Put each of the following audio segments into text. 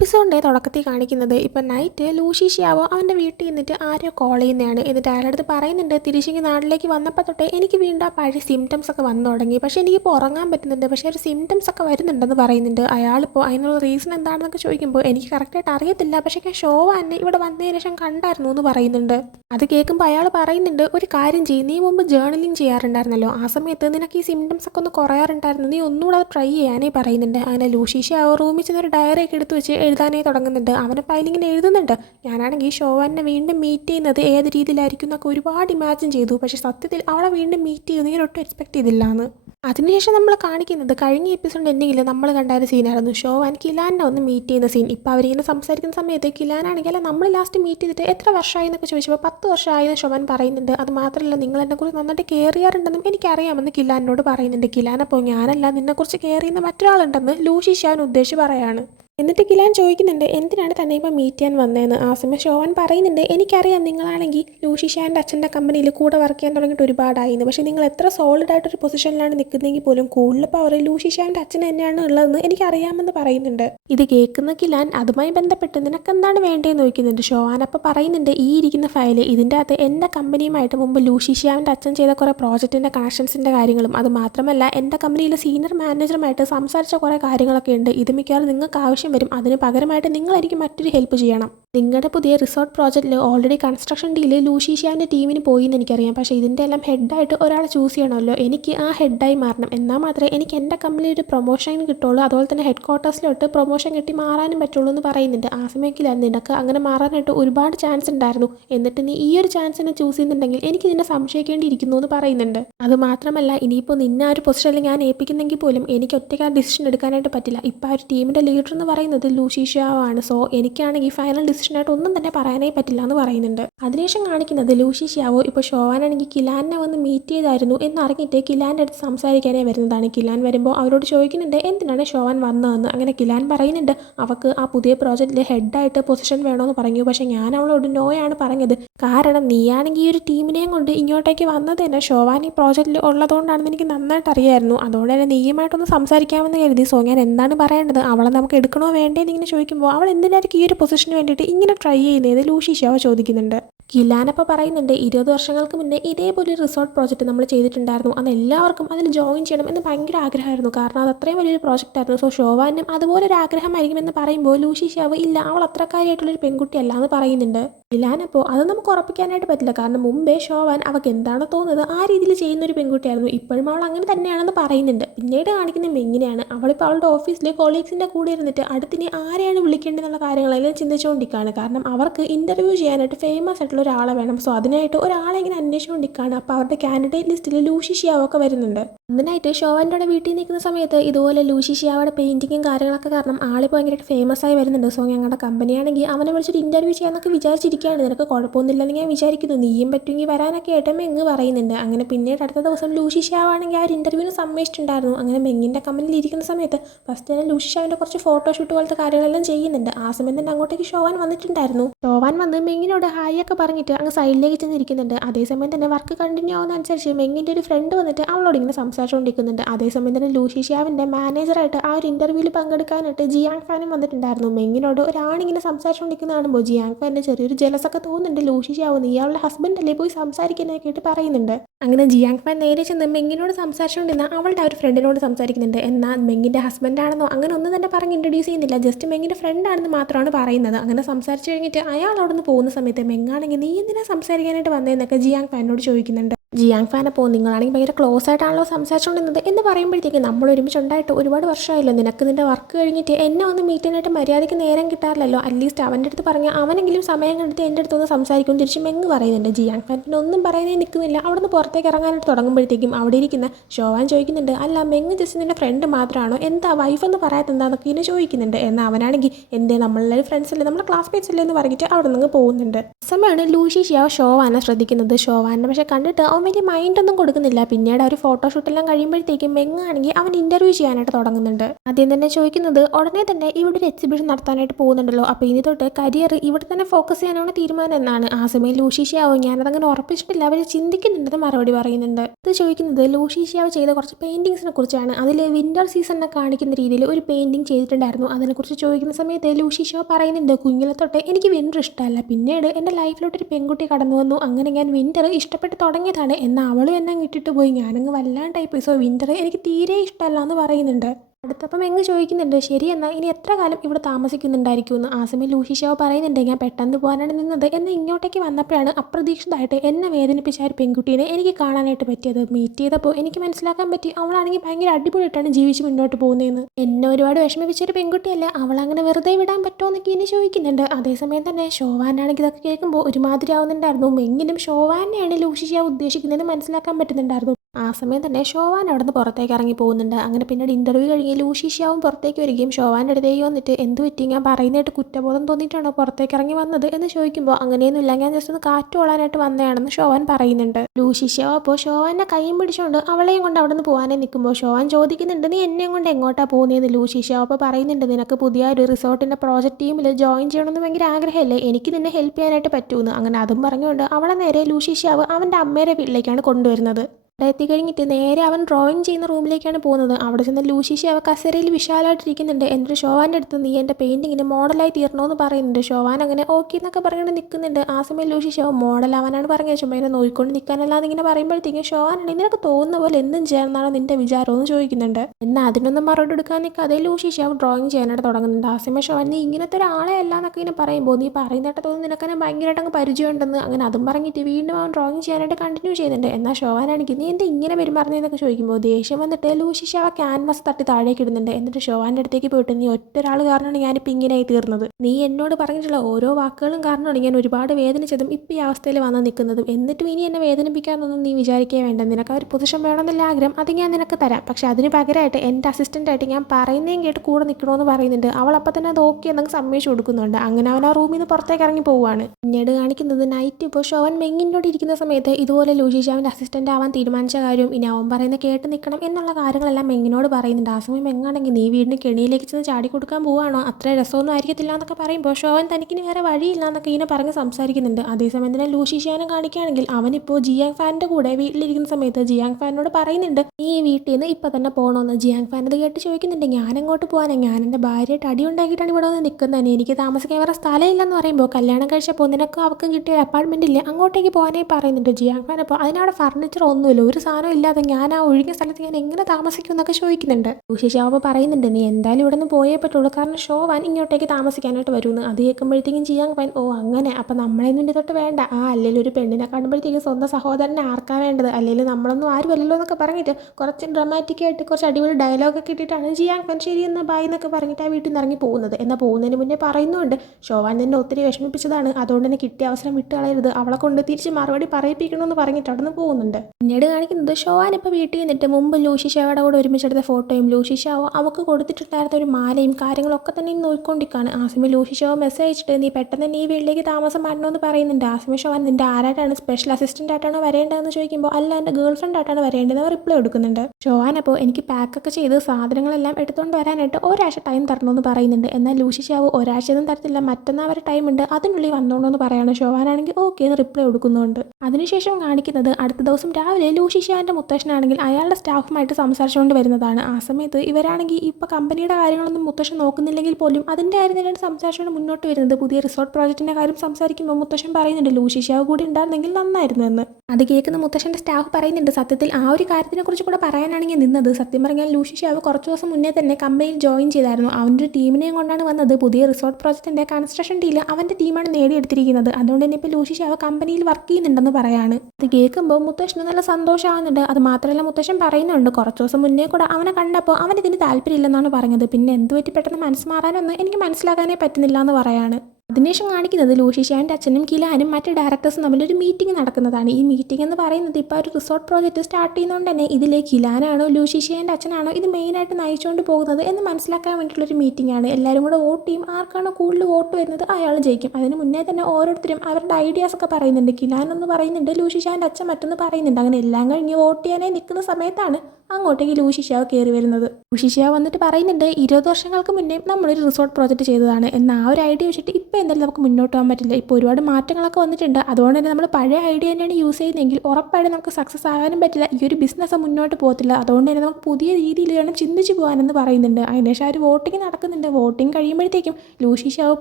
എപ്പിസോഡിൻ്റെ തുടക്കത്തിൽ കാണിക്കുന്നത് ഇപ്പം നൈറ്റ് ലൂഷി ഷിയാവോ അവൻ്റെ വീട്ടിൽ നിന്നിട്ട് ആരോ കോൾ ചെയ്യുന്നതാണ്. എന്നിട്ട് അയാളുടെ അടുത്ത് പറയുന്നുണ്ട്, തിരിച്ചിങ്ങി നാട്ടിലേക്ക് വന്നപ്പോൾ തൊട്ടേ എനിക്ക് വീണ്ടും ആ പഴയ സിംറ്റംസ് ഒക്കെ വന്നു തുടങ്ങി. പക്ഷേ എനിക്കിപ്പോൾ ഉറങ്ങാൻ പറ്റുന്നുണ്ട്, പക്ഷേ ഒരു സിംറ്റംസ് ഒക്കെ വരുന്നുണ്ടെന്ന് പറയുന്നുണ്ട്. അയാളിപ്പോൾ അതിനുള്ള റീസൺ എന്താണെന്നൊക്കെ ചോദിക്കുമ്പോൾ എനിക്ക് കറക്റ്റായിട്ട് അറിയത്തില്ല, പക്ഷേ ഞാൻ ഷോ തന്നെ ഇവിടെ വന്നതിന് ശേഷം കണ്ടായിരുന്നു എന്ന് പറയുന്നുണ്ട്. അത് കേൾക്കുമ്പോൾ അയാൾ പറയുന്നുണ്ട്, ഒരു കാര്യം ചെയ്യും, നീ മുമ്പ് ജേർണലിങ് ചെയ്യാറുണ്ടായിരുന്നല്ലോ, ആ സമയത്ത് നിനക്ക് ഈ സിംറ്റംസ് ഒക്കെ ഒന്ന് കുറയാറുണ്ടായിരുന്നു, നീ ഒന്നുകൂടെ അത് ട്രൈ ചെയ്യാനേ പറയുന്നുണ്ട്. അങ്ങനെ ലൂഷി ഷിയാവോ റൂമിൽ ചെന്നൊരു ഡയറി ഒക്കെ എടുത്ത് വെച്ച് എഴുതാനായി തുടങ്ങുന്നുണ്ട്. അവനെ ഫയലിങ്ങനെ എഴുതുന്നുണ്ട്. ഞാനാണെങ്കിൽ ഷോവാനെ വീണ്ടും മീറ്റ് ചെയ്യുന്നത് ഏത് രീതിയിലായിരിക്കും എന്നൊക്കെ ഒരുപാട് ഇമാജിൻ ചെയ്തു, പക്ഷേ സത്യത്തിൽ അവളെ വീണ്ടും മീറ്റ് ചെയ്യുന്നത് ഞാൻ ഒട്ടും എക്സ്പെക്ട് ചെയ്തില്ലാന്ന്. അതിനുശേഷം നമ്മൾ കാണിക്കുന്നത് കഴിഞ്ഞ എപ്പിസോഡ് എന്തെങ്കിലും നമ്മൾ കണ്ട ഒരു സീനായിരുന്നു, ഷോവാൻ കിലാനെ ഒന്ന് മീറ്റ് ചെയ്യുന്ന സീൻ. ഇപ്പോൾ അവരിങ്ങനെ സംസാരിക്കുന്ന സമയത്ത് കിലാനാണെങ്കിൽ നമ്മൾ ലാസ്റ്റ് മീറ്റ് ചെയ്തിട്ട് എത്ര വർഷമായി എന്നൊക്കെ ചോദിച്ചപ്പോൾ 10 വർഷമായെന്ന് ഷോവാൻ പറയുന്നുണ്ട്. അത് മാത്രമല്ല, നിങ്ങൾ എന്നെക്കുറിച്ച് നന്നായിട്ട് കെയർ ചെയ്യാറുണ്ടെന്നും എനിക്കറിയാമെന്ന് കിലാനോട് പറയുന്നുണ്ട്. കിലാനപ്പോൾ ഞാനല്ല, നിന്നെക്കുറിച്ച് കെയർ ചെയ്യുന്ന മറ്റൊരാളുണ്ടെന്ന് ലൂഷി ഷിയാൻ ഉദ്ദേശിച്ച് പറയാണ്. എന്നിട്ട് കിലാൻ ചോദിക്കുന്നുണ്ട്, എന്തിനാണ് തന്നെ ഇപ്പോൾ മീറ്റ് ചെയ്യാൻ വന്നതെന്ന്. ആ സമയം ഷോവാൻ പറയുന്നുണ്ട്, എനിക്കറിയാം നിങ്ങളാണെങ്കിൽ ലൂഷി ഷിയാൻ്റെ അച്ഛൻ്റെ കമ്പനിയിൽ കൂടെ വർക്ക് ചെയ്യാൻ തുടങ്ങിയിട്ട് ഒരുപാടായിരുന്നു, പക്ഷേ നിങ്ങൾ എത്ര സോളിഡ് ആയിട്ടൊരു പൊസിഷനിലാണ് നിൽക്കുന്നതെങ്കിൽ പോലും കൂടുതൽ പവർ ലൂഷി ഷിയാൻ്റെ അച്ഛൻ തന്നെയാണ് ഉള്ളതെന്ന് എനിക്കറിയാമെന്ന് പറയുന്നുണ്ട്. ഇത് കേൾക്കുന്ന കിലാൻ അതുമായി ബന്ധപ്പെട്ട് നിനക്ക് എന്താണ് വേണ്ടതെന്ന് ചോദിക്കുന്നുണ്ട്. ഷോവാൻ അപ്പോൾ പറയുന്നുണ്ട്, ഈ ഇരിക്കുന്ന ഫയല് ഇതിൻ്റെ അകത്ത് എൻ്റെ കമ്പനിയുമായിട്ട് മുമ്പ് ലൂഷി ഷിയാൻ്റെ അച്ഛൻ ചെയ്ത കുറേ പ്രോജക്റ്റിൻ്റെ കണക്ഷൻസിൻ്റെ കാര്യങ്ങളും അത് മാത്രമല്ല എൻ്റെ കമ്പനിയിലെ സീനിയർ മാനേജറുമായിട്ട് സംസാരിച്ച കുറേ കാര്യങ്ങളൊക്കെ ഉണ്ട്. ഇത് മിക്കവാറും നിങ്ങൾക്ക് ആവശ്യം വരും. അതിന് പകരമായിട്ട് നിങ്ങളായിരിക്കും മറ്റൊരു ഹെൽപ്പ് ചെയ്യണം. നിങ്ങളുടെ പുതിയ റിസോർട്ട് പ്രോജക്റ്റിൽ ഓൾറെഡി കൺസ്ട്രക്ഷൻ ഡീല് ലൂഷി ഷിയാൻ്റെ ടീമിന് പോയി എന്ന് എനിക്കറിയാം, പക്ഷേ ഇതിൻ്റെ എല്ലാം ഹെഡായിട്ട് ഒരാളെ ചൂസ് ചെയ്യണമല്ലോ, എനിക്ക് ആ ഹെഡായി മാറണം, എന്നാൽ മാത്രമേ എനിക്ക് എൻ്റെ കമ്പനിയിൽ ഒരു പ്രൊമോഷൻ കിട്ടുള്ളൂ, അതുപോലെ തന്നെ ഹെഡ് ക്വാർട്ടേഴ്സിലോട്ട് പ്രൊമോഷൻ കിട്ടി മാറാനും പറ്റുള്ളൂ എന്ന് പറയുന്നുണ്ട്. ആ സമയത്തില്ല, നിനക്ക് അങ്ങനെ മാറാനായിട്ട് ഒരുപാട് ചാൻസ് ഉണ്ടായിരുന്നു, എന്നിട്ട് നീ ഈ ഒരു ചാൻസിനെ ചൂസ് ചെയ്യുന്നുണ്ടെങ്കിൽ എനിക്ക് നിന്നെ സംശയിക്കേണ്ടിയിരിക്കുന്നു എന്ന് പറയുന്നുണ്ട്. അത് മാത്രമല്ല, ഇനിയിപ്പോൾ നിന്നെ ആ ഒരു പൊസിഷനിൽ ഞാൻ ഏൽപ്പിക്കുന്നെങ്കിൽ പോലും എനിക്ക് ഒറ്റയ്ക്ക് ആ ഡിസിഷൻ എടുക്കാനായിട്ട് പറ്റില്ല. ഇപ്പോൾ ആ ഒരു ടീമിൻ്റെ ലീഡർ എന്ന് പറയുന്നത് ലൂഷി ഷിയാവോ ആണ്. സോ എനിക്കാണെങ്കിൽ ഫൈനൽ ഡിസിഷനായിട്ട് ഒന്നും തന്നെ പറയാനേ പറ്റില്ല എന്ന് പറയുന്നുണ്ട്. അതിനുശേഷം കാണിക്കുന്നത് ലൂഷി ഷിയാവോ ഇപ്പോൾ ഷോവാനാണെങ്കിൽ കിലാനെ വന്ന് മീറ്റ് ചെയ്തായിരുന്നു എന്നറിഞ്ഞിട്ട് കിലാൻ്റെ അടുത്ത് സംസാരിക്കാനേ വരുന്നതാണ്. കിലാൻ വരുമ്പോൾ അവരോട് ചോദിക്കുന്നുണ്ട്, എന്തിനാണ് ഷോവാൻ വന്നതെന്ന്. അങ്ങനെ കിലാൻ പറയുന്നുണ്ട്, അവൾക്ക് ആ പുതിയ പ്രോജക്റ്റിൽ ഹെഡായിട്ട് പൊസിഷൻ വേണമെന്ന് പറഞ്ഞു, പക്ഷേ ഞാൻ അവളോട് നോയാണ് പറഞ്ഞത്, കാരണം നീയാണെങ്കിൽ ഈ ഒരു ടീമിനെയും കൊണ്ട് ഇങ്ങോട്ടേക്ക് വന്നത് തന്നെ ഷോവാൻ ഈ പ്രോജക്റ്റിൽ ഉള്ളതുകൊണ്ടാണെന്ന് എനിക്ക് നന്നായിട്ട് അറിയായിരുന്നു, അതുകൊണ്ട് തന്നെ നീയുമായിട്ടൊന്ന് സംസാരിക്കാമെന്ന് കരുതി. സോ ഞാൻ എന്താണ് പറയേണ്ടത്, അവളെ നമുക്ക് എടുക്കണോ വേണ്ടേന്ന് ഇങ്ങനെ ചോദിക്കുമ്പോൾ അവൾ എന്തിനായിരിക്കും ഈ ഒരു പൊസിഷന് വേണ്ടിയിട്ട് ഇങ്ങനെ ട്രൈ ചെയ്യുന്നത് ലൂഷി ഷിയാവോ ചോദിക്കുന്നുണ്ട്. കിലാനപ്പോൾ പറയുന്നുണ്ട്, 20 വർഷങ്ങൾക്ക് മുന്നേ ഇതേപോലെ ഒരു റിസോർട്ട് പ്രോജക്റ്റ് നമ്മൾ ചെയ്തിട്ടുണ്ടായിരുന്നു, അത് എല്ലാവർക്കും അതിൽ ജോയിൻ ചെയ്യണം എന്ന് ഭയങ്കര ആഗ്രഹമായിരുന്നു, കാരണം അത് അത്രയും വലിയൊരു പ്രോജക്റ്റ് ആയിരുന്നു. സോ ഷോവാനും അതുപോലെ ഒരു ആഗ്രഹമായിരിക്കുമെന്ന് പറയുമ്പോൾ ലൂഷി ഷിയാവോ ഇല്ല, അവൾ അത്രക്കാരിയായിട്ടുള്ളൊരു പെൺകുട്ടിയല്ല എന്ന് പറയുന്നുണ്ട്. കിലാനപ്പോൾ അത് നമുക്ക് ഉറപ്പിക്കാനായിട്ട് പറ്റില്ല, കാരണം മുമ്പേ ഷോവാൻ അവൾക്ക് എന്താണോ തോന്നുന്നത് ആ രീതിയിൽ ചെയ്യുന്ന ഒരു പെൺകുട്ടിയായിരുന്നു, ഇപ്പോഴും അവൾ അങ്ങനെ തന്നെയാണെന്ന് പറയുന്നുണ്ട്. പിന്നീട് കാണിക്കുന്ന മെങ്ങിനെയാണ്. അവളിപ്പോൾ അവളുടെ ഓഫീസിലെ കൊളീഗ്സിൻ്റെ കൂടെ ഇരുന്നിട്ട് അടുത്തിനി ആരെയാണ് വിളിക്കേണ്ടതെന്നുള്ള കാര്യങ്ങളെല്ലാം ചിന്തിച്ചുകൊണ്ടിരിക്കുകയാണ്, കാരണം അവർക്ക് ഇൻ്റർവ്യൂ ചെയ്യാനായിട്ട് ഫേമസ് ആയിട്ടുള്ള ഒരാളെ വേണം. സോ അതിനായിട്ട് ഒരാളെ ഇങ്ങനെ അന്വേഷിച്ചുകൊണ്ടിരിക്കുകയാണ്. അപ്പോൾ അവരുടെ കാൻഡിഡേറ്റ് ലിസ്റ്റിൽ ലൂഷി ഷിയാവോ ഒക്കെ വരുന്നുണ്ട്. അതിനായിട്ട് ഷോവാൻ്റെ വീട്ടിൽ നിൽക്കുന്ന സമയത്ത് ഇതുപോലെ ലൂഷി ഷിയാവോയുടെ പെയിൻറ്റിങ്ങും കാര്യങ്ങളൊക്കെ കാരണം ആളിപ്പോൾ ഭയങ്കരമായിട്ട് ഫേമസ് ആയി വരുന്നുണ്ട്. സോ ഞങ്ങളുടെ കമ്പനിയാണെങ്കിൽ അവനെ വിളിച്ചൊരു ഇൻ്റർവ്യൂ ചെയ്യാനൊക്കെ വിചാരിച്ചിരിക്കുകയാണ്, നിനക്ക് കുഴപ്പമൊന്നുമില്ലെന്ന് ഞാൻ വിചാരിക്കുന്നു, നീയും പറ്റുമെങ്കിൽ വരാനൊക്കെ ആയിട്ട് മെങ്ങ് പറയുന്നുണ്ട്. അങ്ങനെ പിന്നീട് അടുത്ത ദിവസം ലൂഷി ഷിയാവോ ആണെങ്കിൽ ആ ഒരു ഇൻ്റർവ്യൂവിന് സമ്മതിച്ചിട്ടുണ്ടായിരുന്നു. അങ്ങനെ മെങ്ങിൻ്റെ കമ്പനിയിൽ ഇരിക്കുന്ന സമയത്ത് ഫസ്റ്റ് തന്നെ ലൂഷി ഷിയാവിൻ്റെ കുറച്ച് ഫോട്ടോഷൂട്ട് പോലത്തെ കാര്യങ്ങളെല്ലാം ചെയ്യുന്നുണ്ട്. ആ സമയം തന്നെ അങ്ങോട്ടേക്ക് ഷോവാൻ വന്നിട്ടുണ്ടായിരുന്നു. ഷോവാൻ വന്ന് മെങ്ങിനോട് ഹായ് ഒക്കെ പറഞ്ഞിട്ട് അങ്ങ് സൈഡിലേക്ക് ചെന്നിരിക്കുന്നുണ്ട്. അതേസമയം തന്നെ വർക്ക് കണ്ടിന്യൂ ആവുന്നതനുസരിച്ച് മെങ്ങിൻ്റെ ഒരു ഫ്രണ്ട് വന്നിട്ട് അവളോട് ഇങ്ങനെ സംസാരിച്ചുകൊണ്ടിരിക്കുന്നുണ്ട്. അതേസമയം തന്നെ ലൂഷി ഷിയാവിൻ്റെ മാനേജറായിട്ട് ആ ഒരു ഇൻ്റർവ്യൂവിൽ പങ്കെടുക്കാനായിട്ട് ജിയാങ് ഫാനും വന്നിട്ടുണ്ടായിരുന്നു. മെങ്ങിനോട് ഒരാണിങ്ങനെ സംസാരിച്ചുകൊണ്ടിരിക്കുന്ന കാണുമ്പോൾ ജിയാങ് ഫാനിന് ചെറിയൊരു ജലസൊക്കെ തോന്നുന്നുണ്ട്. ലൂഷി ഷിയാവോ നീ അവളുടെ ഹസ്ബൻഡ് അല്ലേ, പോയി സംസാരിക്കാനൊക്കെ ആയിട്ട് പറയുന്നുണ്ട്. അങ്ങനെ ജിയാങ് ഫാൻ നേരെ ചെന്ന് മെങ്ങിനോട് സംസാരിച്ചുകൊണ്ടിരുന്ന അവളുടെ ആ ഒരു ഫ്രണ്ടിനോട് സംസാരിക്കുന്നുണ്ട്. എന്നാൽ മെങ്ങിൻ്റെ ഹസ്ബൻഡാണെന്നോ അങ്ങനെ ഒന്നും തന്നെ പറഞ്ഞ് ഇൻട്രൊഡ്യൂസ് ചെയ്യുന്നില്ല, ജസ്റ്റ് മെങ്ങിൻ്റെ ഫ്രണ്ടാണെന്ന് മാത്രമാണ് പറയുന്നത്. അങ്ങനെ സംസാരിച്ച് കഴിഞ്ഞിട്ട് അയാൾ അവിടെ നിന്ന് പോകുന്ന സമയത്ത് മെങ്ങാണെങ്കിൽ നീ എന്തിനാ സംസാരിക്കാനായിട്ട് വന്നതെന്നൊക്കെ ജിയാങ് ഫാനോട് ചോദിക്കുന്നുണ്ട്. ജിയാങ് ഫാൻ അപ്പോൾ നിങ്ങളാണെങ്കിൽ ഭയങ്കര ക്ലോസ് ആയിട്ടാണല്ലോ സംസാരിച്ചുകൊണ്ടിരുന്നത് എന്ന് പറയുമ്പോഴത്തേക്ക് നമ്മൾ ഒരുമിച്ചുണ്ടായിട്ട് ഒരുപാട് വർഷമായല്ലോ, നിനക്ക് നിൻ്റെ വർക്ക് കഴിഞ്ഞിട്ട് എന്നെ ഒന്ന് മീറ്റ് ചെയ്യാനായിട്ട് മര്യാദയ്ക്ക് നേരം കിട്ടാറില്ലല്ലോ, അറ്റ്ലീസ്റ്റ് അവൻ്റെ അടുത്ത് പറഞ്ഞാൽ അവനെങ്കിലും സമയം കണ്ടെത്തി എൻ്റെ അടുത്തൊന്ന് സംസാരിക്കും തിരിച്ച് മെങ്ങ് പറയുന്നുണ്ട്. ജിയാങ് ഫാൻ പിന്നെ ഒന്നും പറയാനേ നിൽക്കുന്നില്ല. അവിടെ നിന്ന് പുറത്തേക്ക് ഇറങ്ങാനായിട്ട് തുടങ്ങുമ്പോഴത്തേക്കും അവിടെ ഇരിക്കുന്ന ഷോവാൻ ചോദിക്കുന്നുണ്ട്, അല്ല മെങ്ങ് ജസ്റ്റ് നിൻ്റെ ഫ്രണ്ട് മാത്രമാണോ, എന്താ വൈഫ് എന്ന് പറയാത്ത എന്താണെന്നൊക്കെ ഇങ്ങനെ ചോദിക്കുന്നുണ്ട്. എന്നാൽ അവനാണെങ്കിൽ എന്തേ നമ്മളെല്ലാവരും ഫ്രണ്ട്സ് അല്ലേ, നമ്മുടെ ക്ലാസ്മേറ്റ്സ് അല്ലേ എന്ന് പറഞ്ഞിട്ട് അവിടെ നിന്ന് പോകുന്നുണ്ട്. സമയമാണ് ലൂഷി ഷിയാവോ ഷോവാനെ ശ്രദ്ധിക്കുന്നത്. ഷോവാനെ പക്ഷേ കണ്ടിട്ട് അവൻ വലിയ മൈൻഡൊന്നും കൊടുക്കുന്നില്ല. പിന്നീട് ഒരു ഫോട്ടോഷൂട്ടെല്ലാം കഴിയുമ്പോഴത്തേക്കും മെങ്ങാണെങ്കിൽ അവൻ ഇൻ്റർവ്യൂ ചെയ്യാനായിട്ട് തുടങ്ങുന്നുണ്ട്. ആദ്യം തന്നെ ചോദിക്കുന്നത് ഉടനെ തന്നെ ഇവിടെ ഒരു എക്സിബിഷൻ നടത്താനായിട്ട് പോകുന്നുണ്ടല്ലോ, അപ്പോൾ ഇനി തൊട്ട് കരിയർ ഇവിടെ തന്നെ ഫോക്കസ് ചെയ്യാനാണ് തീരുമാനം എന്നാണ്. ആ സമയം ലൂഷി ഷിയാവോ ഞാനതങ്ങനെ ഉറപ്പിച്ചിട്ടില്ല, അവർ ചിന്തിക്കുന്നുണ്ടെന്ന് മറുപടി പറയുന്നുണ്ട്. ഇത് ചോദിക്കുന്നത് ലൂഷി ഷിയാവോ ചെയ്ത കുറച്ച് പെയിൻറ്റിങ്സിനെ കുറിച്ചാണ്. അതിൽ വിൻ്റർ സീസണിനെ കാണിക്കുന്ന രീതിയിൽ ഒരു പെയിൻറ്റിങ് ചെയ്തിട്ടുണ്ടായിരുന്നു. അതിനെക്കുറിച്ച് ചോദിക്കുന്ന സമയത്ത് ലൂഷി ഷിയാവോ പറയുന്നുണ്ട് കുഞ്ഞിലെ തൊട്ട് എനിക്ക് വിൻ്റർ ഇഷ്ടമല്ല, പിന്നീട് എൻ്റെ ലൈഫിലോട്ടൊരു പെൺകുട്ടി കടന്നു വന്നു, അങ്ങനെ ഞാൻ വിൻ്റർ ഇഷ്ടപ്പെട്ട് തുടങ്ങിയതാണ്. എന്നാൽ അവളും എന്നെ ഇട്ടിട്ട് പോയി, ഞാനങ്ങ് വല്ലാണ്ടായി പോയി. സോ വിൻ്റർ എനിക്ക് തീരെ ഇഷ്ടമല്ല എന്ന് പറയുന്നുണ്ട്. അടുത്തപ്പം എങ്ങ് ചോദിക്കുന്നുണ്ട് ശരി എന്നാൽ ഇനി എത്ര കാലം ഇവിടെ താമസിക്കുന്നുണ്ടായിരിക്കുമെന്ന്. ആ സമയം ലൂഷി ഷിയാവോ പറയുന്നുണ്ട് ഞാൻ പെട്ടെന്ന് പോകാനാണ് നിന്നത്, എന്നാൽ ഇങ്ങോട്ടേക്ക് വന്നപ്പോഴാണ് അപ്രതീക്ഷിതമായിട്ട് എന്നെ വേദനിപ്പിച്ച ഒരു പെൺകുട്ടീനെ എനിക്ക് കാണാനായിട്ട് പറ്റിയത്. മീറ്റ് ചെയ്തപ്പോൾ എനിക്ക് മനസ്സിലാക്കാൻ പറ്റി അവളാണെങ്കിൽ ഭയങ്കര അടിപൊളിയായിട്ടാണ് ജീവിച്ച് മുന്നോട്ട് പോകുന്നതെന്ന്. എന്നെ ഒരുപാട് വിഷമിപ്പിച്ച ഒരു പെൺകുട്ടിയല്ല, അവളങ്ങനെ വെറുതെ വിടാൻ പറ്റുമോ എന്നൊക്കെ ഇനി ചോദിക്കുന്നുണ്ട്. അതേസമയം തന്നെ ഷോവാനാണെങ്കിൽ ഇതൊക്കെ കേൾക്കുമ്പോൾ ഒരുമാതിരി ആവുന്നുണ്ടായിരുന്നു. എങ്കിലും ഷോവാനെയാണ് ലൂഷി ഷിയാവോ ഉദ്ദേശിക്കുന്നതെന്ന് മനസ്സിലാക്കാൻ പറ്റുന്നുണ്ടായിരുന്നു. ആ സമയം തന്നെ ഷോവാൻ അവിടെ നിന്ന് പുറത്തേക്ക് ഇറങ്ങി പോകുന്നുണ്ട്. അങ്ങനെ പിന്നീട് ഇൻ്റർവ്യൂ കഴിഞ്ഞ് ലൂഷി ഷിയാവും പുറത്തേക്ക് വരികയും ഷോവാൻ്റെ അടുത്തേക്ക് വന്നിട്ട് എന്ത് പറ്റി, ഞാൻ പറയുന്നതായിട്ട് കുറ്റബോധം തോന്നിയിട്ടാണോ പുറത്തേക്ക് ഇറങ്ങി വന്നത് എന്ന് ചോദിക്കുമ്പോൾ അങ്ങനെയൊന്നുമില്ല, ഞാൻ ജസ്റ്റ് ഒന്ന് കാറ്റ് കൊള്ളാനായിട്ട് വന്നതാണെന്ന് ഷോവാൻ പറയുന്നുണ്ട്. ലൂഷി ഷിയാവോ അപ്പോൾ ഷോവാനെ കൈയും പിടിച്ചുകൊണ്ട് അവളെയും കൊണ്ട് അവിടെ നിന്ന് പോകാനേ നിൽക്കുമ്പോൾ ഷോവാൻ ചോദിക്കുന്നുണ്ട് നീ എന്നെയും കൊണ്ട് എങ്ങോട്ടാണ് പോകുന്നതെന്ന്. ലൂഷി ഷിയാവോ അപ്പോൾ പറയുന്നുണ്ട് നിനക്ക് പുതിയ ഒരു റിസോർട്ടിൻ്റെ പ്രോജക്റ്റ് ടീമിൽ ജോയിൻ ചെയ്യണമെന്ന് ഭയങ്കര ആഗ്രഹമല്ലേ, എനിക്ക് നിന്നെ ഹെൽപ്പ് ചെയ്യാനായിട്ട് പറ്റുമെന്ന്. അങ്ങനെ അതും പറഞ്ഞുകൊണ്ട് അവളെ നേരെ ലൂഷി ഷിയാവോ അവൻ്റെ അമ്മയുടെ വീട്ടിലേക്കാണ് കൊണ്ടുവരുന്നത്. അവിടെ എത്തിക്കഴിഞ്ഞിട്ട് നേരെ അവൻ ഡ്രോയിങ് ചെയ്യുന്ന റൂമിലേക്കാണ് പോകുന്നത്. അവിടെ ചെന്ന് ലൂഷി ഷിയാവോ കസേരയിൽ വിശാലമായിട്ടിരിക്കുന്നുണ്ട്. എന്നിട്ട് ഷോവാൻ്റെ അടുത്ത് നീ എൻ്റെ പെയിൻറ്റിങ്ങിന് മോഡലായി തീർന്നോന്ന് പറയുന്നുണ്ട്. ഷോവാൻ അങ്ങനെ ഓക്കെ എന്നൊക്കെ പറഞ്ഞുകൊണ്ട് നിൽക്കുന്നുണ്ട്. ആ സമയം ലൂഷി ഷിയാവോ മോഡലാവാനാണ് പറഞ്ഞത്, ചുമ്മാ ഇങ്ങനെ നോക്കിക്കൊണ്ട് നിൽക്കാനല്ലാതെ ഇങ്ങനെ പറയുമ്പോഴത്തേക്കും ഷോവാനാണ് നിനക്ക് തോന്നുന്ന പോലെ എന്തും ചെയ്യാമെന്നാണ് നിൻ്റെ വിചാരമെന്ന് ചോദിക്കുന്നുണ്ട്. എന്നാൽ അതിനൊന്നും മറുപടി എടുക്കാൻ നിൽക്കാതെ ലൂഷി ഷിയാവോ ഡ്രോയിങ് ചെയ്യാനായിട്ട് തുടങ്ങുന്നുണ്ട്. ആ സമയം ഷോവാൻ നീ ഇങ്ങനത്തെ ഒരാളെ അല്ല എന്നൊക്കെ ഇങ്ങനെ പറയുമ്പോൾ നീ പറയുന്നതായിട്ട് തോന്നുന്നു നിനക്കന്നെ ഭയങ്കരമായിട്ട് അങ്ങ് പരിചയമുണ്ടെന്ന്. അങ്ങനെ അതും പറഞ്ഞിട്ട് വീണ്ടും അവൻ ഡ്രോയിങ് ചെയ്യാനായിട്ട് കണ്ടിന്യൂ ചെയ്യുന്നുണ്ട്. എന്നാൽ ഷോവാനാണെങ്കിൽ നീ എന്താ ഇങ്ങനെ പെരുമാറുന്നതെന്നൊക്കെ ചോദിക്കുമ്പോൾ ദേഷ്യം വന്നിട്ട് ലൂഷി ഷിയാവോ ക്യാൻവാസ് തട്ടി താഴേക്ക് ഇടുന്നുണ്ട്. എന്നിട്ട് ഷോവാൻ്റെ അടുത്തേക്ക് പോയിട്ട് നീ ഒറ്റ ഒരാൾ കാരണമാണ് ഞാനിപ്പോൾ ഇങ്ങനെയായി തീർന്നത്, നീ എന്നോട് പറഞ്ഞിട്ടുള്ള ഓരോ വാക്കുകളും കാരണമാണ് ഞാൻ ഒരുപാട് വേദനിച്ചതും ഇപ്പോൾ ഈ അവസ്ഥയിൽ വന്ന് നിൽക്കുന്നതും, എന്നിട്ടും ഇനി എന്നെ വേദനിപ്പിക്കാമെന്നൊന്നും നീ വിചാരിക്കേ വേണ്ട, നിനക്ക് ഒരു പൊസിഷൻ വേണമെന്നില്ല ആഗ്രഹം, അത് ഞാൻ നിനക്ക് തരാം, പക്ഷെ അതിന് പകരമായിട്ട് എൻ്റെ അസിസ്റ്റൻ്റായിട്ട് ഞാൻ പറയുന്നതും കേട്ട് കൂടെ നിൽക്കണമെന്ന് പറയുന്നുണ്ട്. അവൾ അപ്പം തന്നെ അത് ഓക്കെ എന്നൊക്കെ സമ്മതിച്ചു കൊടുക്കുന്നുണ്ട്. അങ്ങനെ അവൻ ആ റൂമിൽ നിന്ന് പുറത്തേക്ക് ഇറങ്ങി പോവുകയാണ്. പിന്നീട് കാണിക്കുന്നത് നൈറ്റ് ഇപ്പോൾ ഷോവൻ മെങ്ങിനോട് ഇരിക്കുന്ന സമയത്ത് ഇതുപോലെ ലൂഷി ഷിയാവിൻ്റെ അസിസ്റ്റൻ്റ് ആവാൻ തീരുമാനിച്ച കാര്യം ഇനി അവൻ പറയുന്ന കേട്ട് നിൽക്കണം എന്നുള്ള കാര്യങ്ങളെല്ലാം മെങ്ങിനോട് പറയുന്നുണ്ട്. ആ സമയം മെങ്ങാണെങ്കിൽ നീ വീടിന് കെണിയിലേക്ക് ചെന്ന് ചാടി കൊടുക്കാൻ പോവാണോ, അത്ര രസമൊന്നും ആയിരിക്കത്തില്ല എന്നൊക്കെ പറയുമ്പോൾ ഷോവൻ തനിക്കിനി വേറെ വഴിയില്ല എന്നൊക്കെ ഇങ്ങനെ പറഞ്ഞ് സംസാരിക്കുന്നുണ്ട്. അതേസമയം തന്നെ ലൂഷി ഷിയാനെ കാണിക്കുകയാണെങ്കിൽ അവനിപ്പോൾ ജിയാങ് ഫാനിൻ്റെ കൂടെ വീട്ടിലിരിക്കുന്ന സമയത്ത് ജിയാങ് ഫാനോട് പറയുന്നുണ്ട് നീ ഈ വീട്ടിൽ നിന്ന് ഇപ്പം തന്നെ പോകണമെന്ന്. ജിയാങ് ഫാൻ അത് കേട്ട് ചോദിക്കുന്നുണ്ട് ഞാൻ എങ്ങോട്ട് പോകാനാണ്, ഞാൻ എൻ്റെ ഭാര്യയായിട്ട് അടി ഉണ്ടാക്കിയിട്ടാണ് ഇവിടെ വന്ന് നിൽക്കുന്നത്, എനിക്ക് താമസിക്കാൻ വേറെ സ്ഥലമില്ലെന്ന് പറയുമ്പോൾ കല്യാണം കഴിച്ചപ്പോൾ നിനക്കും അവർക്കും കിട്ടിയ ഒരു അപ്പാർട്ട്മെൻ്റ് ഇല്ലേ അങ്ങോട്ടേക്ക് പോകാനായി പറയുന്നുണ്ട് ജിയാങ് ഫാൻ. അപ്പോൾ അതിനവിടെ ഫർണിച്ചർ ഒന്നുമില്ല, ഒരു സാധനം ഇല്ലാതെ ഞാൻ ആ ഒഴിഞ്ഞ സ്ഥലത്ത് ഞാൻ എങ്ങനെ താമസിക്കും എന്നൊക്കെ ചോദിക്കുന്നുണ്ട്. ലൂഷി ഷിയാവോ പറയുന്നുണ്ട് നീ എന്തായാലും ഇവിടെ നിന്ന് പോയേ പറ്റുള്ളൂ, കാരണം ഷോവാൻ ഇങ്ങോട്ടേക്ക് താമസിക്കാനായിട്ട് വരുമെന്ന്. അത് കേൾക്കുമ്പോഴത്തേക്കും ജിയാങ് ഫാൻ ഓ അങ്ങനെ അപ്പം നമ്മളെയൊന്നും ഇനി തൊട്ട് വേണ്ട, ആ അല്ലെങ്കിൽ ഒരു പെണ്ണിനെ കാണുമ്പോഴത്തേക്കും സ്വന്തം സഹോദരനെ ആർക്കാ വേണ്ടത്, അല്ലെങ്കിൽ നമ്മളൊന്നും ആരും അല്ലല്ലോ എന്നൊക്കെ പറഞ്ഞിട്ട് കുറച്ച് ഡ്രമാറ്റിക്കായിട്ട് കുറച്ച് അടിപൊളി ഡയലോഗൊക്കെ ഇട്ടിട്ടാണ് ജിയാങ് ഫാൻ ശരി എന്നാൽ ബായ് എന്നൊക്കെ പറഞ്ഞിട്ട് ആ വീട്ടിൽ നിന്ന് ഇറങ്ങി പോകുന്നത്. എന്നാൽ പോകുന്നതിന് മുന്നേ പറയുന്നുണ്ട് ഷോവാൻ നിന്നെ ഒത്തിരി വിഷമിപ്പിച്ചതാണ്, അതുകൊണ്ട് തന്നെ കിട്ടിയ അവസരം വിട്ട് കളയരുത്, അവളെ കൊണ്ട് തിരിച്ച് മറുപടി പറയിപ്പിക്കണമെന്ന് പറഞ്ഞിട്ട് അവിടെ നിന്ന് പോകുന്നുണ്ട്. പിന്നീട് കാണിക്കുന്നത് ഷോവാൻ ഇപ്പോൾ വീട്ടിൽ നിന്നിട്ട് മുമ്പ് ലൂഷി ഷിയാവോടെ കൂടെ ഒരുമിച്ചെടുത്ത ഫോട്ടോയും ലൂഷി ഷിയാവോ അവൾക്ക് കൊടുത്തിട്ടുണ്ടായിരുന്ന ഒരു മാലയും കാര്യങ്ങളൊക്കെ തന്നെ നോക്കിക്കൊണ്ടിരിക്കുകയാണ്. ആ സമയം ലൂഷി ഷിയാവോ മെസ്സേജ് അയച്ചിട്ട് നീ പെട്ടെന്ന് തന്നെ ഈ വീട്ടിലേക്ക് താമസം മാറ്റണമെന്ന് പറയുന്നുണ്ട്. ആ സമയം ഷോവാൻ നിൻ്റെ ആരായിട്ടാണ് സ്പെഷ്യൽ അസിസ്റ്റൻ്റ് ആയിട്ടാണോ വരേണ്ടതെന്ന് ചോദിക്കുമ്പോൾ അല്ല എൻ്റെ ഗേൾ ഫ്രണ്ട് ആയിട്ടാണ് വരേണ്ടതെന്ന് റിപ്ലൈ കൊടുക്കുന്നുണ്ട്. ഷോവാൻ അപ്പോൾ എനിക്ക് പാക്കൊക്കെ ചെയ്ത് സാധനങ്ങളെല്ലാം എടുത്തുകൊണ്ട് വരാനായിട്ട് ഒരാഴ്ച ടൈം തരണമെന്ന് പറയുന്നുണ്ട്. എന്നാൽ ലൂഷി ഷിയാവോ ഒരാഴ്ചയൊന്നും തരത്തില്ല, മറ്റന്നാൾ വരെ ടൈം ഉണ്ട്, അതിനുള്ളിൽ വന്നോണ്ടെന്ന് പറയാണ്. ഷോവാനാണെങ്കിൽ ഓക്കെ എന്ന് റിപ്ലൈ കൊടുക്കുന്നുണ്ട്. അതിനുശേഷം കാണിക്കുന്നത് അടുത്ത ദിവസം രാവിലെ ലൂഷി ഷിയാവിൻ്റെ മുത്തശ്ശനാണെങ്കിൽ അയാളുടെ സ്റ്റാഫുമായിട്ട് സംസാരിച്ചുകൊണ്ട് വരുന്നതാണ്. ആ സമയത്ത് ഇവരാണെങ്കിൽ ഇപ്പോൾ കമ്പനിയുടെ കാര്യങ്ങളൊന്നും മുത്തശ്ശൻ നോക്കുന്നില്ലെങ്കിൽ പോലും അതിൻ്റെ കാര്യം തന്നെയാണ് സംസാരിച്ചുകൊണ്ട് മുന്നോട്ട് വരുന്നത്. പുതിയ റിസോർട്ട് പ്രോജക്റ്റിൻ്റെ കാര്യം സംസാരിക്കുമ്പോൾ മുത്തശ്ശൻ പറയുന്നുണ്ട് ലൂഷി ഷിയാവോ കൂടി ഉണ്ടായിരുന്നെങ്കിൽ നന്നായിരുന്നു എന്ന്. അത് കേൾക്കുന്ന മുത്തശ്ശൻ്റെ സ്റ്റാഫ് പറയുന്നുണ്ട് സത്യത്തിൽ ആ ഒരു കാര്യത്തിനെ കുറിച്ച് കൂടെ പറയാനാണെങ്കിൽ നിന്നത്. സത്യം പറഞ്ഞാൽ ലൂഷി ഷിയാവോ കുറച്ച് ദിവസം മുന്നേ തന്നെ കമ്പനിയിൽ ജോയിൻ ചെയ്തായിരുന്നു. അവൻ്റെ ഒരു ടീമിനെയും കൊണ്ടാണ് വന്നത്. പുതിയ റിസോർട്ട് പ്രോജക്റ്റിൻ്റെ കൺസ്ട്രക്ഷൻ ഡീൽ അവൻ്റെ ടീമാണ് നേടിയെടുത്തിരിക്കുന്നത്. അതുകൊണ്ട് തന്നെ ഇപ്പോൾ ലൂഷി ഷിയാവോ കമ്പനിയിൽ വർക്ക് ചെയ്യുന്നുണ്ടെന്ന് പറയാണ്. അത് കേൾക്കുമ്പോൾ മുത്തശ്ശന് നല്ല സന്തോഷമാകുന്നുണ്ട്. അത് മാത്രമല്ല മുത്തശ്ശൻ പറയുന്നുണ്ട് കുറച്ച് ദിവസം മുന്നേ കൂടെ അവനെ കണ്ടപ്പോൾ അവൻ ഇതിന് താല്പര്യമില്ലെന്നാണ് പറഞ്ഞത്. പിന്നെ എന്ത് പറ്റി പെട്ടെന്ന് മനസ്സ് മാറാനൊന്നും എനിക്ക് മനസ്സിലാക്കാനേ പറ്റുന്നില്ല എന്ന് പറയാണ്. അതിനുശേഷം കാണിക്കുന്നത് ലൂഷിഷാൻ്റെ അച്ഛനും കിലാനും മറ്റ് ഡയറക്ടേഴ്സും തമ്മിലൊരു മീറ്റിംഗ് നടക്കുന്നതാണ്. ഈ മീറ്റിംഗ് എന്ന് പറയുന്നത് ഇപ്പോൾ ഒരു റിസോർട്ട് പ്രോജക്റ്റ് സ്റ്റാർട്ട് ചെയ്യുന്നതുകൊണ്ട് തന്നെ ഇതിലെ കിലാനാണോ ലൂഷിഷാൻ്റെ അച്ഛനാണോ ഇത് മെയിനായിട്ട് നയിച്ചുകൊണ്ട് പോകുന്നത് എന്ന് മനസ്സിലാക്കാൻ വേണ്ടിയിട്ടുള്ളൊരു മീറ്റിംഗ് ആണ്. എല്ലാവരും കൂടെ വോട്ട് ചെയ്യും, ആർക്കാണോ കൂടുതൽ വോട്ട് വരുന്നത് അയാൾ ജയിക്കും. അതിന് മുന്നേ തന്നെ ഓരോരുത്തരും അവരുടെ ഐഡിയാസ് ഒക്കെ പറയുന്നുണ്ട്. കിലാൻ ഒന്ന് പറയുന്നുണ്ട്, ലൂഷിഷാൻ്റെ അച്ഛൻ മറ്റൊന്ന് പറയുന്നുണ്ട്. അങ്ങനെ എല്ലാം കഴിഞ്ഞ് വോട്ട് ചെയ്യാനായി നിൽക്കുന്ന സമയത്താണ് അങ്ങോട്ടേക്ക് ലൂഷിഷാവ് കയറി വരുന്നത്. ലൂഷിഷാവ് വന്നിട്ട് പറയുന്നുണ്ട്, 20 വർഷങ്ങൾക്ക് മുന്നേ നമ്മളൊരു റിസോർട്ട് പ്രോജക്റ്റ് ചെയ്തതാണ്. എന്നാൽ ആ ഒരു ഐഡിയ വെച്ചിട്ട് ഇപ്പോൾ എന്തായാലും നമുക്ക് മുന്നോട്ട് പോകാൻ പറ്റില്ല. ഇപ്പോൾ ഒരുപാട് മാറ്റങ്ങളൊക്കെ വന്നിട്ടുണ്ട്. അതുകൊണ്ട് തന്നെ നമ്മൾ പഴയ ഐഡിയ തന്നെയാണ് യൂസ് ചെയ്യുന്നതെങ്കിൽ ഉറപ്പായിട്ടും നമുക്ക് സക്സസ് ആകാനും പറ്റില്ല, ഈ ഒരു ബിസിനസ് മുന്നോട്ട് പോകത്തില്ല. അതുകൊണ്ട് തന്നെ നമുക്ക് പുതിയ രീതിയിൽ വേണം ചിന്തിച്ച് പോകാനെന്ന് പറയുന്നുണ്ട്. അതിനുശേഷം ആ ഒരു വോട്ടിംഗ് നടക്കുന്നുണ്ട്. വോട്ടിംഗ് കഴിയുമ്പോഴത്തേക്കും ലൂഷിഷാവ്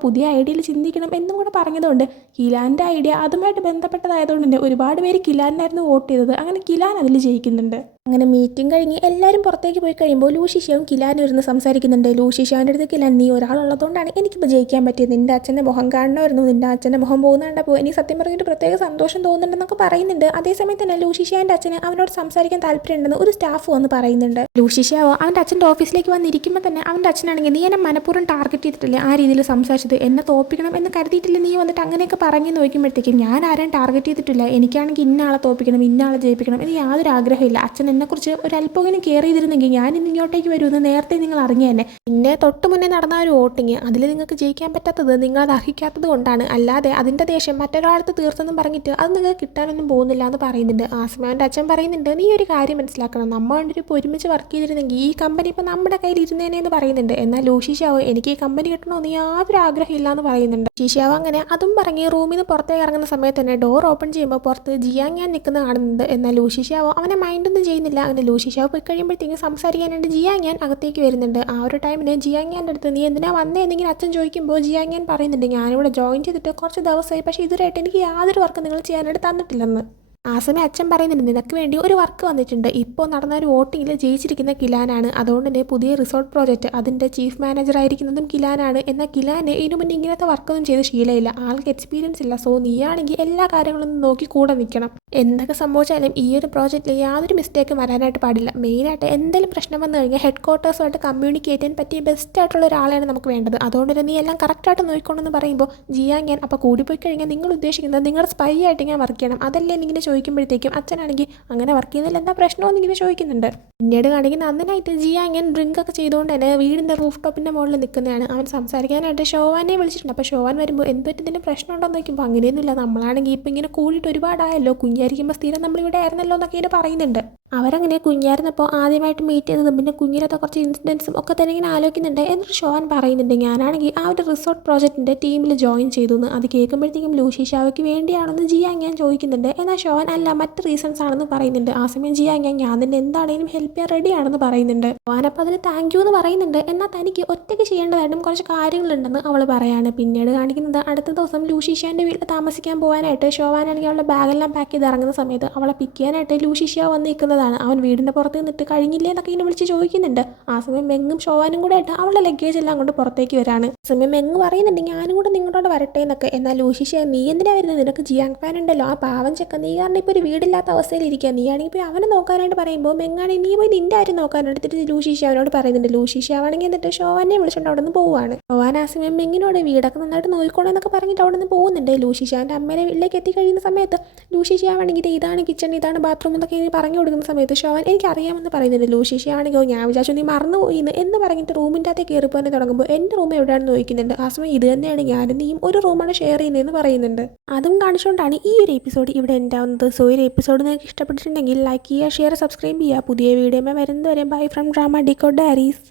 പുതിയ ഐഡിയയിൽ ചിന്തിക്കണം എന്നും കൂടെ പറഞ്ഞതുകൊണ്ട് കിലാൻ്റെ ഐഡിയ അതുമായിട്ട് ബന്ധപ്പെട്ടതായതുകൊണ്ട് തന്നെ ഒരുപാട് പേര് കിലാനായിരുന്നു വോട്ട് ചെയ്തത്. അങ്ങനെ കിലാൻ അതിൽ ജയിക്കുന്നുണ്ട്. അങ്ങനെ മീറ്റിംഗ് കഴിഞ്ഞ് എല്ലാവരും പുറത്തേക്ക് പോയി കഴിയുമ്പോൾ ലൂഷിഷാവും കിലാനും ഇരുന്ന് സംസാരിക്കുന്നുണ്ട്. ലൂഷിഷാവിൻ്റെ അടുത്ത് കിലാൻ, നീ ഒരാളുള്ളതുകൊണ്ടാണ് എനിക്കിപ്പോൾ ജയിക്കാൻ പറ്റിയത്. നിൻ്റെ അച്ഛൻ്റെ മുഖം കാണണമായിരുന്നു, നിൻ്റെ അച്ഛൻ്റെ മുഖം പോകുന്ന കണ്ടപ്പോൾ എനിക്ക് സത്യം പറഞ്ഞിട്ട് പ്രത്യേക സന്തോഷം തോന്നുന്നുണ്ടെന്നൊക്കെ പറയുന്നുണ്ട്. അതേസമയത്ത് തന്നെ ലൂഷിഷാവിൻ്റെ അച്ഛന് അവനോട് സംസാരിക്കാൻ താല്പര്യമുണ്ടെന്ന് ഒരു സ്റ്റാഫ് വന്ന് പറയുന്നുണ്ട്. ലൂഷിഷാവോ അവൻ്റെ അച്ഛൻ്റെ ഓഫീസിലേക്ക് വന്നിരിക്കുമ്പോൾ തന്നെ അവൻ്റെ അച്ഛനാണെങ്കിൽ, നീ എന്നെ മനഃപൂർവ്വം ടാർഗറ്റ് ചെയ്തിട്ടില്ലേ ആ രീതിയിൽ സംസാരിച്ചത്, എന്നെ തോപ്പിക്കണം എന്ന് കരുതിയിട്ടില്ല നീ വന്നിട്ട് അങ്ങനെയൊക്കെ പറഞ്ഞു നോക്കുമ്പോഴത്തേക്കും ഞാൻ ആരെയും ടാർഗറ്റ് ചെയ്തിട്ടില്ല, എനിക്കാണെങ്കിൽ ഇന്നയാളെ തോപ്പിക്കണം, ഇന്നയാളെ ജയിപ്പിക്കണം എന്ന് യാതൊരു ആഗ്രഹമില്ല. അച്ഛൻ എന്നെക്കുറിച്ച് ഒരല്പമെങ്കിലും കെയർ ചെയ്തിരുന്നെങ്കിൽ ഞാൻ ഇന്ന് ഇങ്ങോട്ടേക്ക് വരുമെന്ന് നേരത്തെ നിങ്ങൾ അറിഞ്ഞു തന്നെ. പിന്നെ തൊട്ട് മുന്നേ നടന്ന ഒരു വോട്ടിങ് അതിൽ നിങ്ങൾക്ക് ജയിക്കാൻ പറ്റാത്തത് നിങ്ങളത് അർഹിക്കാത്തത് കൊണ്ടാണ്, അല്ലാതെ അതിൻ്റെ ദേഷ്യം മറ്റൊരാളത്ത് തീർത്തെന്നും പറഞ്ഞിട്ട് അത് നിങ്ങൾക്ക് കിട്ടാനൊന്നും പോകുന്നില്ല എന്ന് പറയുന്നുണ്ട്. ആസ്മാൻ്റെ അച്ഛൻ പറയുന്നുണ്ട്, നീ ഒരു കാര്യം മനസ്സിലാക്കണം, നമ്മൾ രണ്ടുപേരും ഒരുമിച്ച് വർക്ക് ചെയ്തിരുന്നെങ്കിൽ ഈ കമ്പനി ഇപ്പോൾ നമ്മുടെ കയ്യിൽ ഇരുന്നേനെ എന്ന് പറയുന്നുണ്ട്. എന്നാൽ ലൂഷിഷാവോ എനിക്ക് ഈ കമ്പനി കിട്ടണമെന്ന് യാതൊരു ആഗ്രഹമില്ല എന്ന് പറയുന്നുണ്ട്. ലൂഷിഷാവോ അങ്ങനെ അതും പറഞ്ഞ് റൂമിൽ നിന്ന് പുറത്തേക്ക് ഇറങ്ങുന്ന സമയത്ത് തന്നെ ഡോർ ഓപ്പൺ ചെയ്യുമ്പോൾ പുറത്ത് ജിയാങ്യാൻ നിൽക്കുന്ന കാണുന്നുണ്ട്. എന്നാൽ ലൂഷിഷാവോ അവനെ മൈൻഡൊന്നും ചെയ്യുന്നില്ല. അങ്ങനെ ലൂഷിഷാവ് പോയി കഴിയുമ്പോഴത്തേക്കും സംസാരിക്കാനായിട്ട് ജിയാങ്യാൻ അകത്തേക്ക് വരുന്നുണ്ട്. ആ ഒരു ടൈമിന് ജിയാങ്യാൻ്റെ അടുത്ത് നീ എന്തിനാ വന്നേ എന്നിങ്ങനെ അച്ഛൻ ചോദിക്കുമ്പോൾ ജിയാങ്യാൻ പറയുന്നുണ്ട്, ഞാനിവിടെ ജോയിൻ ചെയ്തിട്ട് കുറച്ച് ദിവസമായി, പക്ഷേ ഇതുവരെയായിട്ട് എനിക്ക് യാതൊരു വർക്ക് നിങ്ങൾ ചെയ്യാനായിട്ട് തന്നിട്ടില്ലെന്ന്. ആ സമയം അച്ഛൻ പറയുന്നുണ്ട്, നിനക്ക് വേണ്ടി ഒരു വർക്ക് വന്നിട്ടുണ്ട്. ഇപ്പോൾ നടന്ന ഒരു വോട്ടിങ്ങിൽ ജയിച്ചിരിക്കുന്ന കിലാനാണ്. അതുകൊണ്ട് തന്നെ പുതിയ റിസോർട്ട് പ്രോജക്റ്റ് അതിൻ്റെ ചീഫ് മാനേജർ ആയിരിക്കുന്നതും കിലാനാണ്. എന്നാൽ കിലാന് ഇതിനു മുന്നേ ഇങ്ങനത്തെ വർക്കൊന്നും ചെയ്ത് ശീലമില്ല, ആൾക്ക് എക്സ്പീരിയൻസ് ഇല്ല. സോ നീയാണെങ്കിൽ എല്ലാ കാര്യങ്ങളും നോക്കി കൂടെ നിൽക്കണം. എന്തൊക്കെ സംഭവിച്ചാലും ഈ ഒരു പ്രോജക്റ്റിൽ യാതൊരു മിസ്റ്റേക്കും വരാനായിട്ട് പാടില്ല. മെയിനായിട്ട് എന്തെങ്കിലും പ്രശ്നം വന്നു കഴിഞ്ഞാൽ ഹെഡ് ക്വാർട്ടേഴ്സുമായിട്ട് കമ്മ്യൂണിക്കേറ്റ് ചെയ്യാൻ പറ്റിയ ബെസ്റ്റ് ആയിട്ടുള്ള ഒരാളെയാണ് നമുക്ക് വേണ്ടത്. അതുകൊണ്ട് തന്നെ നീ എല്ലാം കറക്റ്റായിട്ട് നോക്കിക്കൊണ്ടെന്ന് പറയുമ്പോൾ ജിയാങ്യാൻ അപ്പോൾ കൂടിപ്പോയി കഴിഞ്ഞാൽ നിങ്ങൾ ഉദ്ദേശിക്കുന്നത് നിങ്ങളുടെ സ്പൈ ആയിട്ട് ഞാൻ വർക്ക് ചെയ്യണം, അതല്ലേ എന്നിങ്ങനെ ചോദിക്കുമ്പോഴത്തേക്കും അച്ഛനാണെങ്കിൽ അങ്ങനെ വർക്ക് ചെയ്യുന്നതിൽ എന്താ പ്രശ്നമെന്ന് ഇങ്ങനെ ചോദിക്കുന്നുണ്ട്. പിന്നീട് കാണിക്കുന്ന അന്നനായിട്ട് ജിയാങ്യാൻ ഡ്രിങ്ക് ഒക്കെ ചെയ്തുകൊണ്ട് തന്നെ വീടിൻ്റെ റൂഫ് ടോപ്പിൻ്റെ മുകളിൽ നിൽക്കുന്നതാണ്. അവൻ സംസാരിക്കാനായിട്ട് ഷോവാനെ വിളിച്ചിട്ടുണ്ട്. അപ്പോൾ ഷോവാൻ വരുമ്പോൾ എന്തൊരു പ്രശ്നം ഉണ്ടോ എന്ന് നോക്കുമ്പോൾ അങ്ങനെയൊന്നുമില്ല, നമ്മളാണെങ്കിൽ ഇപ്പം ഇങ്ങനെ കൂടിയിട്ട് ഒരുപാടായല്ലോ, കുഞ്ഞായിരിക്കുമ്പോൾ സ്ഥിരം നമ്മളിവിടെ ആയിരുന്നല്ലോ എന്നൊക്കെ ഇങ്ങനെ പറയുന്നുണ്ട്. അവരങ്ങനെ കുഞ്ഞായിരുന്നപ്പോൾ ആദ്യമായിട്ട് മീറ്റ് ചെയ്തതും പിന്നെ കുഞ്ഞിലത്തെ കുറച്ച് ഇൻസിഡൻസും ഒക്കെ തന്നെ ഇങ്ങനെ ആലോചിക്കുന്നുണ്ട്. എന്നിട്ട് ഷോൻ പറയുന്നുണ്ട്, ഞാനാണെങ്കിൽ ആ ഒരു റിസോർട്ട് പ്രോജക്റ്റിൻ്റെ ടീമിൽ ജോയിൻ ചെയ്തു എന്ന്. അത് കേൾക്കുമ്പോഴത്തേക്കും ലൂഷിഷാവയ്ക്ക് വേണ്ടിയാണെന്ന് ജിയാങ്യാൻ ചോദിക്കുന്നുണ്ട്. എന്നാൽ ഷോൻ അല്ല, മറ്റ് റീസൺസ് ആണെന്ന് പറയുന്നുണ്ട്. ആ സമയം ജിയാങ്യാൻ ഞാൻ തന്നെ എന്താണെങ്കിലും ഹെൽപ്പ് ചെയ്യാൻ റെഡിയാണെന്ന് പറയുന്നുണ്ട്. ഷോനപ്പോൾ അതിന് താങ്ക് യു എന്ന് പറയുന്നുണ്ട്. എന്നാൽ തനിക്ക് ഒറ്റയ്ക്ക് ചെയ്യേണ്ടതായിട്ടും കുറച്ച് കാര്യങ്ങളുണ്ടെന്ന് അവൾ പറയാണ്. പിന്നീട് കാണിക്കുന്നത് അടുത്ത ദിവസം ലൂഷിഷാൻ്റെ വീട്ടിൽ താമസിക്കാൻ പോകാനായിട്ട് ഷോവാനാണെങ്കിൽ അവളുടെ ബാഗെല്ലാം പാക്ക് ചെയ്ത് ഇറങ്ങുന്ന സമയത്ത് അവളെ പിക്ക് ചെയ്യാനായിട്ട് ലൂഷിഷാ വന്ന് നിൽക്കുന്നത്. അവൻ വീടിൻ്റെ പുറത്ത് നിന്നിട്ട് കഴിഞ്ഞില്ലേ എന്നൊക്കെ ഇങ്ങനെ വിളിച്ച് ചോദിക്കുന്നുണ്ട്. ആ സമയം മെങ്ങും ഷോവാനും കൂടെ ആയിട്ട് അവളുടെ ലഗേജ് എല്ലാം കൊണ്ട് പുറത്തേക്ക് വരാണ്. ആ സമയം മെങ്ങ് പറയുന്നുണ്ട്, ഞാനും കൂടെ നിങ്ങളോട് വരട്ടെ എന്നൊക്കെ. എന്നാൽ ലൂഷിഷ, നീ എന്തിനാ വരുന്നത്, നിനക്ക് ജിയാങ് ഫാൻ ഉണ്ടല്ലോ, ആ പാവം ചെക്ക, നീ കാരണം ഇപ്പോൾ ഒരു വീടില്ലാത്ത അവസ്ഥയിൽ ഇരിക്കുക, നീ ആണെങ്കിൽ പോയി അവനെ നോക്കാനായിട്ട് പറയുമ്പോൾ മെങ്ങാണെങ്കിൽ നീ പോയി നിൻ്റെ ആരും നോക്കാനായിട്ട് എടുത്തിട്ട് ലൂഷിഷ അവനോട് പറയുന്നുണ്ട്. ലൂഷിഷ ആണെങ്കിൽ എന്നിട്ട് ഷോവാനെ വിളിച്ചുകൊണ്ട് അവിടെ നിന്ന് പോവുകയാണ്. ഷോവാൻ ആ സമയം മെങ്ങിനോട് വീടൊക്കെ നന്നായിട്ട് നോക്കിക്കോളൂ എന്നൊക്കെ പറഞ്ഞിട്ട് അവിടെ നിന്ന് പോകുന്നുണ്ട്. ലൂഷിഷാൻ്റെ അമ്മേനെ വീട്ടിലേക്ക് എത്തിക്കഴിയുന്ന സമയത്ത് ലൂഷിഷ ആണെങ്കിൽ ഇതാണ് കിച്ചൺ, ഇതാണ് ബാത്റൂം എന്നൊക്കെ പറഞ്ഞു കൊടുക്കുന്ന സമയത്ത് ഷോവൻ എനിക്കറിയാമെന്ന് പറയുന്നുണ്ട്. ലൂഷിഷയാണെങ്കിലോ ഞാൻ വിചാരിച്ചു നീ മറന്നുപോയിന്ന് എന്ന് പറഞ്ഞിട്ട് റൂമിൻ്റെ അകത്തേക്ക് കയറിപ്പോകാൻ തുടങ്ങുമ്പോൾ എൻ്റെ റൂം എവിടെയാണെന്ന് ചോദിക്കുന്നുണ്ട്. ആ സമയം ഇത് തന്നെയാണ് ഞാനും നീയും ഒരു റൂമാണ് ഷെയർ ചെയ്യുന്നതെന്ന് പറയുന്നുണ്ട്. അതും കാണിച്ചുകൊണ്ടാണ് ഈ ഒരു എപ്പിസോഡ് ഇവിടെ ഉണ്ടാവുന്നത്. സോ ഈ ഒരു എപ്പിസോഡ് നിങ്ങൾക്ക് ഇഷ്ടപ്പെട്ടിട്ടുണ്ടെങ്കിൽ ലൈക്ക് ചെയ്യുക, ഷെയർ, സബ്സ്ക്രൈബ് ചെയ്യുക. പുതിയ വീഡിയോ വരുന്നതുവരെ bye from drama discord diaries.